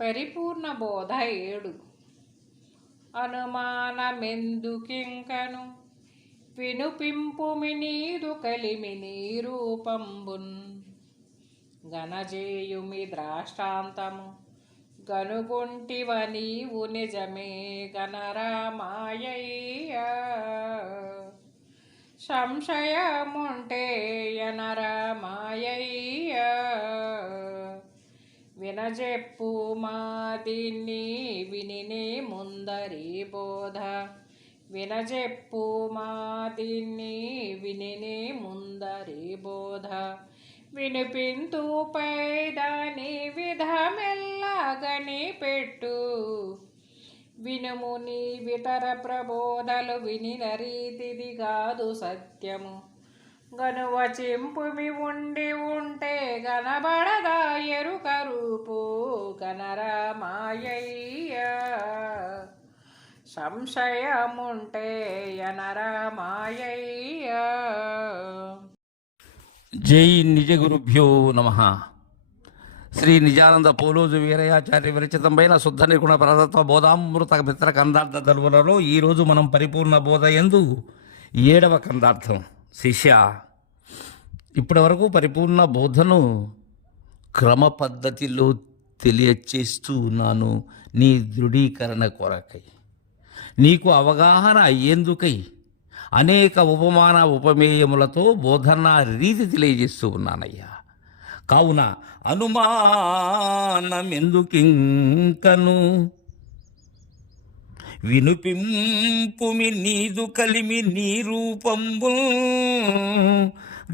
పరిపూర్ణ బోధ 7. అనుమానమెందుకింకను వినుపింపుమి నీదు కలిమి నీరూపంబున్ గనజేయుమి ద్రాష్టాంతము గనుగొంటివ నీవు నిజమే గనరామాయ్యా. సంశయముంటే యనరామాయ్యా. వినజెప్పు మాదిని వినినే ముందరి బోధ. వినజెప్పు మాదిని వినినే ముందరి బోధ. వినిపింతు పైదాని విధమెల్లాగని పెట్టు. వినుము నీ వితర ప్రబోధలు వినిన రీతిది కాదు సత్యము. గనువచింపుమి ఉండి ఉంటే గనబడదా ఎరుక రూపు గనరామాయ్యా. సంశయముంటే యనరామాయ్యా. జై నిజ గురుభ్యో నమః. శ్రీ నిజానంద పోలోజు వీరయాచార్య విరచితమైన శుద్ధ నిర్గుణ పరతత్వ బోధామృత మిత్ర కందార్థ ధర్ములలో ఈరోజు మనం పరిపూర్ణ బోధ యందు 7వ కందార్థం. శిష్య, ఇప్పటి వరకు పరిపూర్ణ బోధను క్రమ పద్ధతిలో తెలియచేస్తూ ఉన్నాను, నీ దృఢీకరణ కొరకై, నీకు అవగాహన అయ్యేందుకై అనేక ఉపమాన ఉపమేయములతో బోధన రీతి తెలియజేస్తూ ఉన్నానయ్యా. కావున అనుమానమెందుకింకను వినుపింపుమి నీదు కలిమి నీ రూపంబు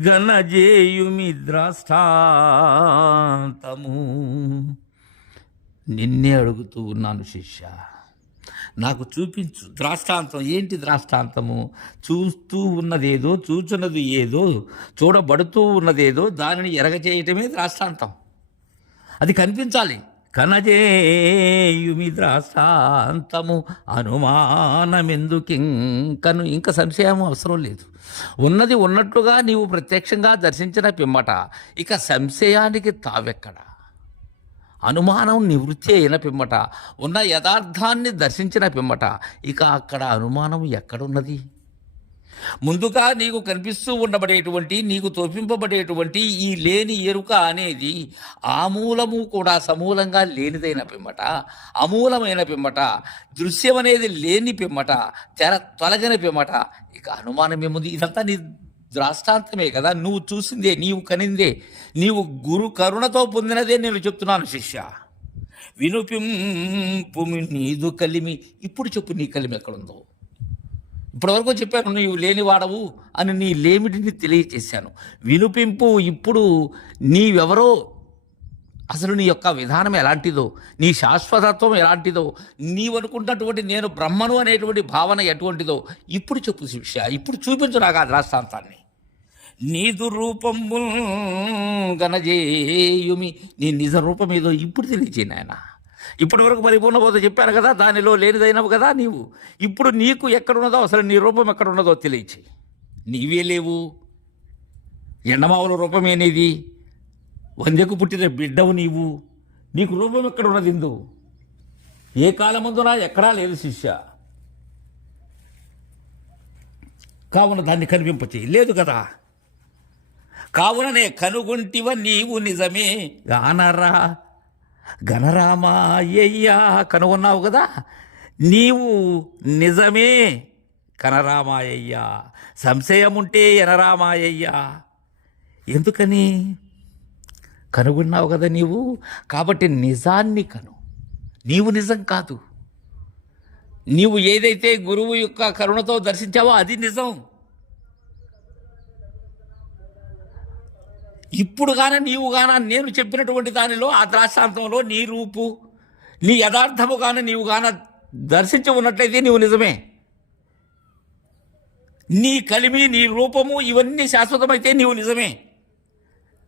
గణజేయుమి ద్రాష్టాంతము. నిన్నే అడుగుతూ ఉన్నాను శిష్య, నాకు చూపించు ద్రాష్టాంతం. ఏంటి ద్రాష్టాంతము? చూస్తూ ఉన్నదేదో, చూచున్నది ఏదో, చూడబడుతూ ఉన్నదేదో దానిని ఎరగచేయటమే ద్రాష్టాంతం. అది కనిపించాలి. కనజేయుమి ద్రాష్టాంతము అనుమానమెందుకింకను. ఇంకా సంశయం అవసరం లేదు. ఉన్నది ఉన్నట్లుగా నీవు ప్రత్యక్షంగా దర్శించిన పిమ్మట ఇక సంశయానికి తావెక్కడ? అనుమానం నివృత్తి అయిన పిమ్మట, ఉన్న యథార్థాన్ని దర్శించిన పిమ్మట ఇక అక్కడ అనుమానం ఎక్కడున్నది? ముందుగా నీకు కనిపిస్తూ ఉండబడేటువంటి, నీకు తోపింపబడేటువంటి ఈ లేని ఎరుక అనేది ఆమూలము కూడా సమూలంగా లేనిదైన పిమ్మట, అమూలమైన పిమ్మట, దృశ్యం అనేది లేని పిమ్మట, తెర తొలగిన పిమ్మట ఇక అనుమానం ఏముంది? ఇదంతా నీ ద్రాష్టాంతమే కదా, నువ్వు చూసిందే, నీవు కనిందే, నీవు గురు కరుణతో పొందినదే నేను చెప్తున్నాను శిష్య. వినుపింపుమి నీదు కలిమి. ఇప్పుడు చెప్పు, నీ కలిమి ఎక్కడుందో. ఇప్పటివరకు చెప్పాను నీవు లేనివాడవు అని, నీ లేమిటిని తెలియచేశాను. వినుపింపు. ఇప్పుడు నీవెవరో, అసలు నీ యొక్క విధానం ఎలాంటిదో, నీ శాశ్వతత్వం ఎలాంటిదో, నీవనుకుంటున్నటువంటి నేను బ్రహ్మను అనేటువంటి భావన ఎటువంటిదో ఇప్పుడు చెప్పు శిష్య. ఇప్పుడు చూపించు నాకు ఆ ద్రాష్టాంతాన్ని. నీదు రూపము గనజేయుమి. నీ నిజ రూపం ఏదో ఇప్పుడు తెలియచేయి నాయన. ఇప్పటి వరకు పరిపూర్ణ బోధ చెప్పాను కదా, దానిలో లేనిదైనవు కదా నీవు. ఇప్పుడు నీకు ఎక్కడున్నదో, అసలు నీ రూపం ఎక్కడున్నదో తెలియచేయి. నీవే లేవు. ఎండమావుల రూపమే నీది. వందెకు పుట్టిన బిడ్డవు నీవు. నీకు రూపం ఎక్కడున్నది? ఇందు ఏ కాలమందునా ఎక్కడా లేదు శిష్య. కావున దాన్ని కనిపింపచేయి. లేదు కదా, కావుననే కనుగొంటివ నీవు నిజమే గణరామాయ్యా. కనుగొన్నావు కదా, నీవు నిజమే కనరామాయ్యా. సంశయముంటే ఎనరామాయ్యా. ఎందుకని? కనుగొన్నావు కదా నీవు, కాబట్టి నిజాన్ని కను. నీవు నిజం కాదు. నీవు ఏదైతే గురువు యొక్క కరుణతో దర్శించావో అది నిజం. ఇప్పుడు గాన నీవు గాన నేను చెప్పినటువంటి దానిలో, ఆ ద్రాష్టాంతంలో నీ రూపు, నీ యథార్థము గాన నీవు గాన దర్శించి ఉన్నట్లయితే నీవు నిజమే. నీ కలిమి, నీ రూపము ఇవన్నీ శాశ్వతమైతే నీవు నిజమే.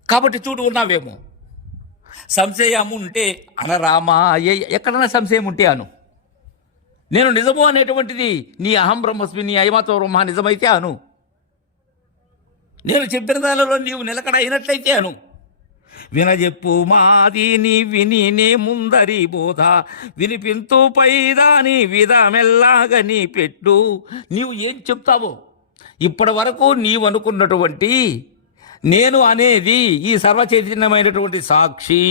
కాబట్టి చూడు ఉన్నావేమో. సంశయం ఉంటే అనరామా. ఎక్కడన్నా సంశయం ఉంటే అను. నేను నిజము అనేటువంటిది నీ అహం బ్రహ్మస్మి, నీ అయమాతో బ్రహ్మ నిజమైతే అను. నేను చెప్పిన దానిలో నీవు నిలకడ అయినట్లయితే అను. వినజెప్పు మాది నీ విని నే ముందరి బోధ వినిపింతు పైదాని విధమెల్లాగని పెట్టు. నీవు ఏం చెప్తావో ఇప్పటి వరకు నీవు అనుకున్నటువంటి నేను అనేది ఈ సర్వచైతన్యమైనటువంటి సాక్షి,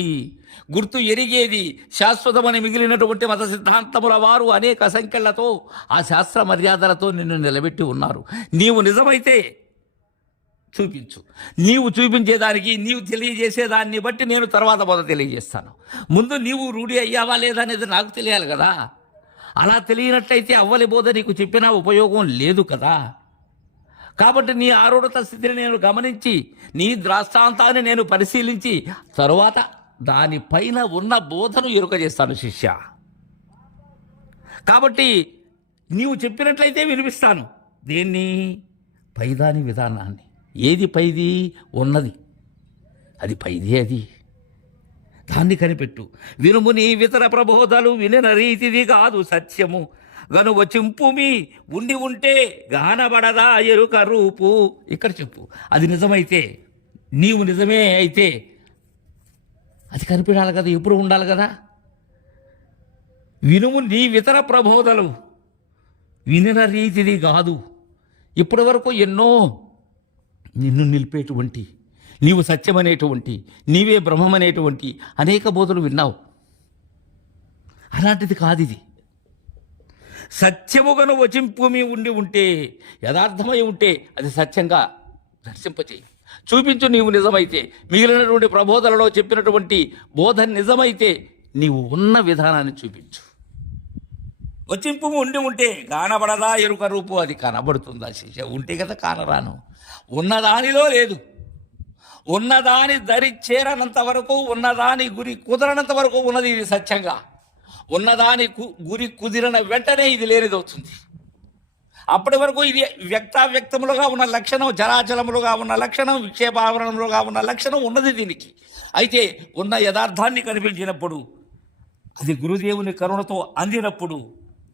గుర్తు ఎరిగేది, శాశ్వతమని మిగిలినటువంటి మత సిద్ధాంతముల వారు అనేక సంఖ్యలతో ఆ శాస్త్ర మర్యాదలతో నిన్ను నిలబెట్టి ఉన్నారు. నీవు నిజమైతే చూపించు. నీవు చూపించేదానికి, నీవు తెలియజేసేదాన్ని బట్టి నేను తర్వాత మొదట తెలియజేస్తాను. ముందు నీవు రూఢి అయ్యావా లేదా అనేది నాకు తెలియాలి కదా. అలా తెలియనట్లయితే అవ్వలి బోధ నీకు చెప్పినా ఉపయోగం లేదు కదా. కాబట్టి నీ ఆరూఢత స్థితిని నేను గమనించి, నీ ద్రాష్టాంతాన్ని నేను పరిశీలించి తరువాత దానిపైన ఉన్న బోధను ఎరుక చేస్తాను శిష్య. కాబట్టి నీవు చెప్పినట్లయితే వినిపిస్తాను. దేన్ని? పైదాని విధానాన్ని. ఏది పైది? ఉన్నది, అది పైది. అది దాన్ని కనిపెట్టు. వినుము నీ ఇతర ప్రబోధాలు వినిన రీతిది కాదు సత్యము. గను వచింపుమి ఉండి ఉంటే గానబడదా ఎరుక రూపు. ఇక్కడ చెప్పు. అది నిజమైతే, నీవు నిజమే అయితే అది కనిపించాలి కదా, ఎప్పుడు ఉండాలి కదా. వినుము నీ ఇతర ప్రబోధలు వినిన రీతిది కాదు. ఇప్పటి వరకు ఎన్నో నిన్ను నిలిపేటువంటి, నీవు సత్యమనేటువంటి, నీవే బ్రహ్మమనేటువంటి అనేక బోధలు విన్నావు. అలాంటిది కాదు ఇది. సత్యముగను వచింపుమి ఉండి ఉంటే, యథార్థమై ఉంటే అది సత్యంగా దర్శింపచేయి. చూపించు. నీవు నిజమైతే, మిగిలినటువంటి ప్రబోధనలో చెప్పినటువంటి బోధ నిజమైతే నీవు ఉన్న విధానాన్ని చూపించు. వచింపు ఉండి ఉంటే కానబడదా ఎరుక రూపు. అది కనబడుతుందా శిష్య? ఉంటే కదా కానరాను. ఉన్నదానిలో లేదు. ఉన్నదాని దరి చేరనంత వరకు, ఉన్నదాని గురి కుదరనంత వరకు ఉన్నది ఇది సత్యంగా. ఉన్నదాని గురి కుదిరిన వెంటనే ఇది లేనిదవుతుంది. అప్పటి వరకు ఇది వ్యక్తావ్యక్తములుగా ఉన్న లక్షణం, చరాచరములుగా ఉన్న లక్షణం, విక్షేపావరణములుగా ఉన్న లక్షణం ఉన్నది దీనికి. అయితే ఉన్న యథార్థాన్ని కనిపించినప్పుడు, అది గురుదేవుని కరుణతో అందినప్పుడు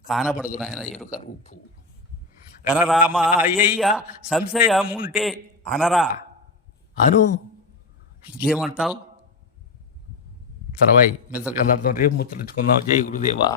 కానబడదు నాయన ఎరుక రూపు. కనరామా అయ్యయ్య సంశయముంటే అనరా అను. ఇంకేమంటావు? సరవాయి మిత్ర కన్నార్థం రేపు ముచ్చరించుకుందాం. జై గురుదేవా.